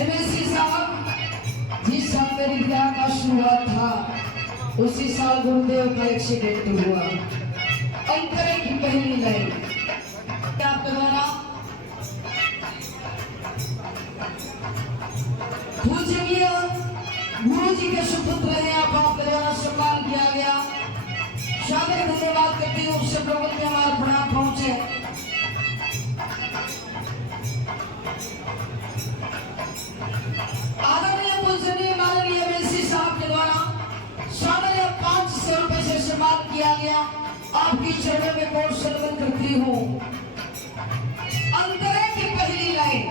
MNC साहब जिस साल मेरी विद्या का शुरुआत था उसी साल गुरुदेव का एक्सीडेंट हुआ। अंतरे की पहली लाइन आपके द्वारा पूजनीय गुरु जी के सुपुत्र हैं, आपके द्वारा सम्मान किया गया। शामिल धन्यवाद करते हुए उससे प्रबल में हमारा प्रणाम पहुंचे। आदरणीय पूजनीय माननीय एमएनसी साहब के द्वारा शामिल 500 रुपए से सम्मान किया गया। आपकी चरणों में कोट सनमन करती हूँ। अंतरे की पहली लाइन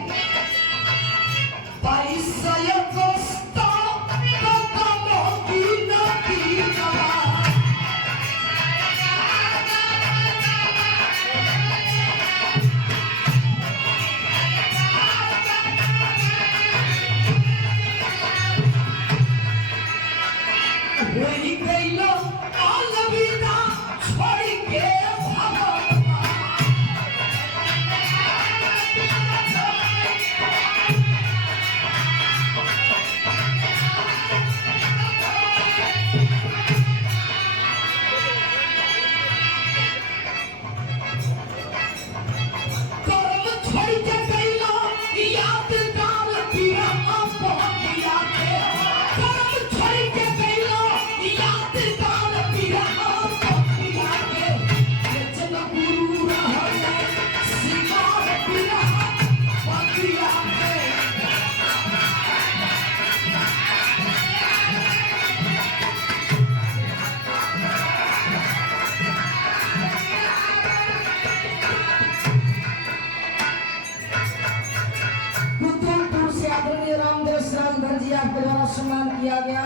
आपके द्वारा सम्मान किया गया।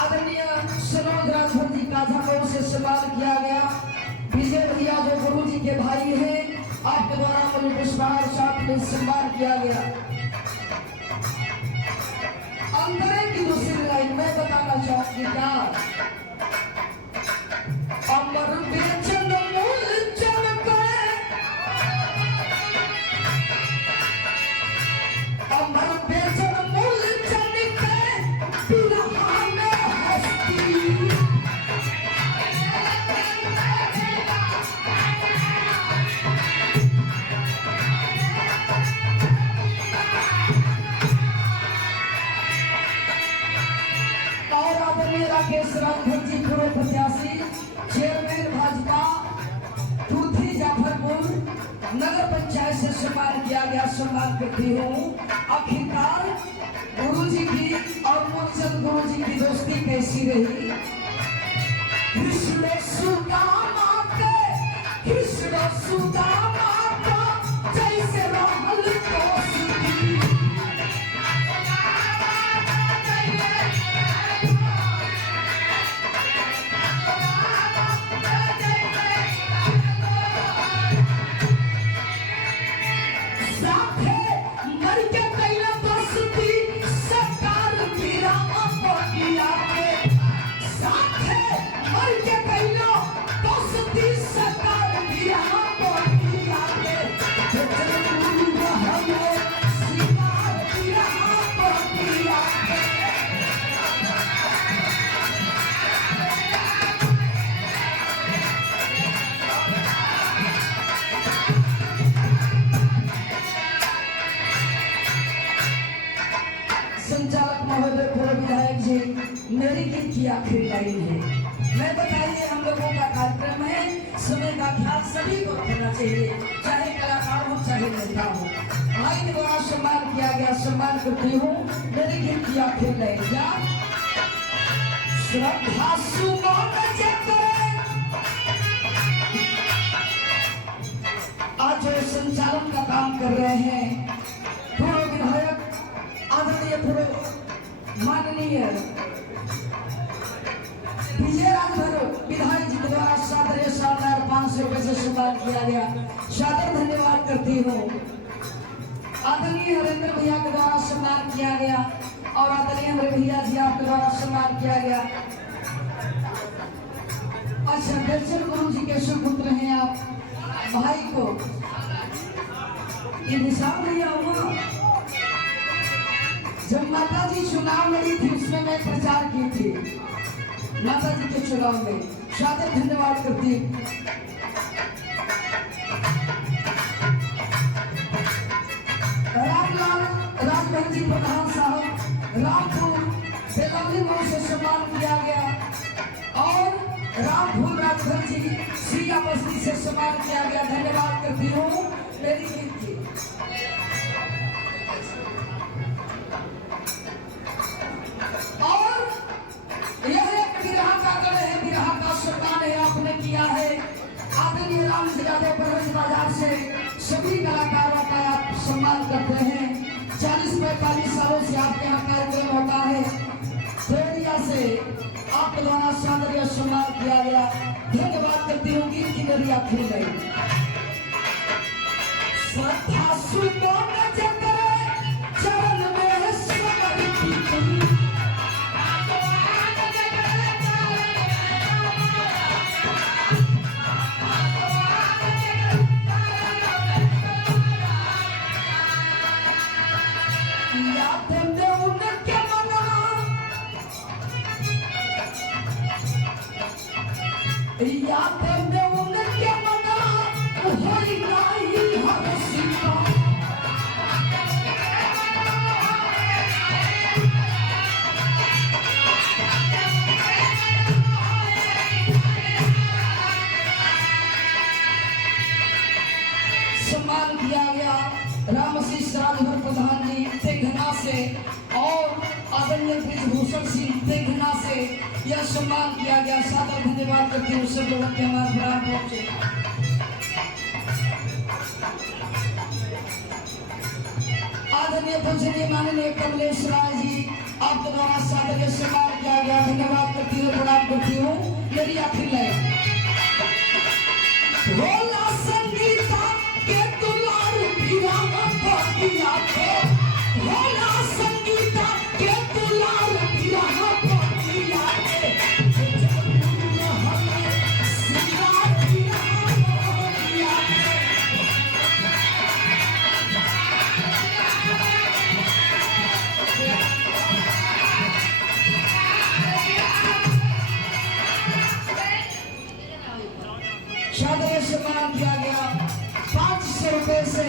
आदरणीय सनोज राजभर जी काझाकोट से सम्मान किया गया। विजय भैया जो गुरु जी के भाई हैं, आपके द्वारा पुष्पहार साथ में सम्मान किया गया। अंतरे की दूसरी लाइन में बताना चाहती क्या अमर बेचन मूल चमके अमर बेचन राकेश रामधन जी पूर्व प्रत्याशी चेयरमैन भाजपा तुर्थी जाफरपुर नगर पंचायत से सम्मान किया गया। सम्मान करती हूँ। आखिरकार गुरु जी की और मूलचंद गुरु जी की दोस्ती कैसी रही। कृष्ण सुदामा कृष्ण सुदामा जैसे रहल मेरी गीत की आखिरी लाइन है। मैं बताइए, हम लोगों का कार्यक्रम है, समय का ख्याल सभी को रखना चाहिए, चाहे कलाकार हो चाहे नेता हो। भाई के द्वारा सम्मान किया गया, सम्मान करती हूँ। मेरी गीत की आखिरी लाइन क्या? श्रद्धा सुमन आज जो संचालन का काम कर रहे हैं पूर्व विधायक आदरणीय पूर्व माननीय विजय राजभर विधायक जी के द्वारा सादर शानदार 500 रुपए से सम्मान किया गया। सादर धन्यवाद करती हूँ। आदरणीय हरेंद्र भैया के द्वारा सम्मान किया गया और आदरणीय हमारे भैया जी आपके द्वारा सम्मान किया गया। अच्छा, दर्शन गुरु जी के सुपुत्र हैं आप। भाई को ये निशान भैया हुआ, जब माता जी चुनाव लड़ी थी उसमें मैं प्रचार की थी, माता जी के चुनाव में। सादर धन्यवाद करती। रामलाल राजभर जी प्रधान साहब रामपुर बेलौली मऊ से सम्मान किया गया और रामपुर राजभर जी सिया बस्ती से सम्मान किया गया। धन्यवाद करती हूँ। मेरी गीत की और यह एक विरहा का गढ़ है, विरहा का सम्मान है आपने किया है। आदरणीय राम जी यादव बरहज बाजार से सभी कलाकारों का आप सम्मान करते हैं। 40-45 सालों से आपके यहाँ कार्यक्रम होता है। प्रेरिया से आपके द्वारा सादर सम्मान किया गया। धन्यवाद करती हूँ। गीत की मेरी आखिरी लाइन श्रद्धा सुमन चरण में समर्पित सम्मान किया गया रामशीष राजभर प्रधान जी तेघना से और आदरणीय ब्रिजभूषण सिंह तेघना से यह सम्मान किया गया। सादर धन्यवाद करते हैं सब लोगों के हमारे प्रणाम पहुंचे। आदरणीय पूजनीय माननीय कमलेश राय जी आपके द्वारा सादर सम्मान किया गया। धन्यवाद करती हूँ, प्रणाम करती हूँ। मेरी आखिरी लाइन भोला संगीता के दुलार पिया पतिया के, भोला संगीता के दुलार पिया पतिया के, हमें सिंगार पिया पतिया के। सादर सम्मान किया गया 500 रुपए से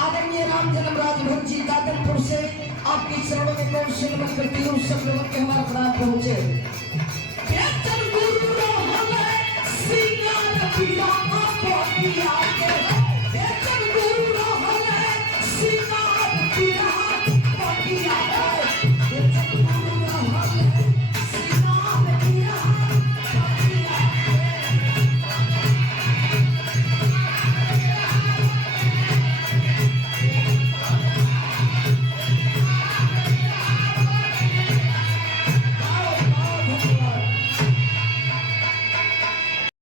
आदरणीय राम जन्म राजभर जी दादरपुर से आपकी चरणों में कौन सम्मान करती हूँ। सब लोगों के हमारा प्रणाम पहुंचे। गुरु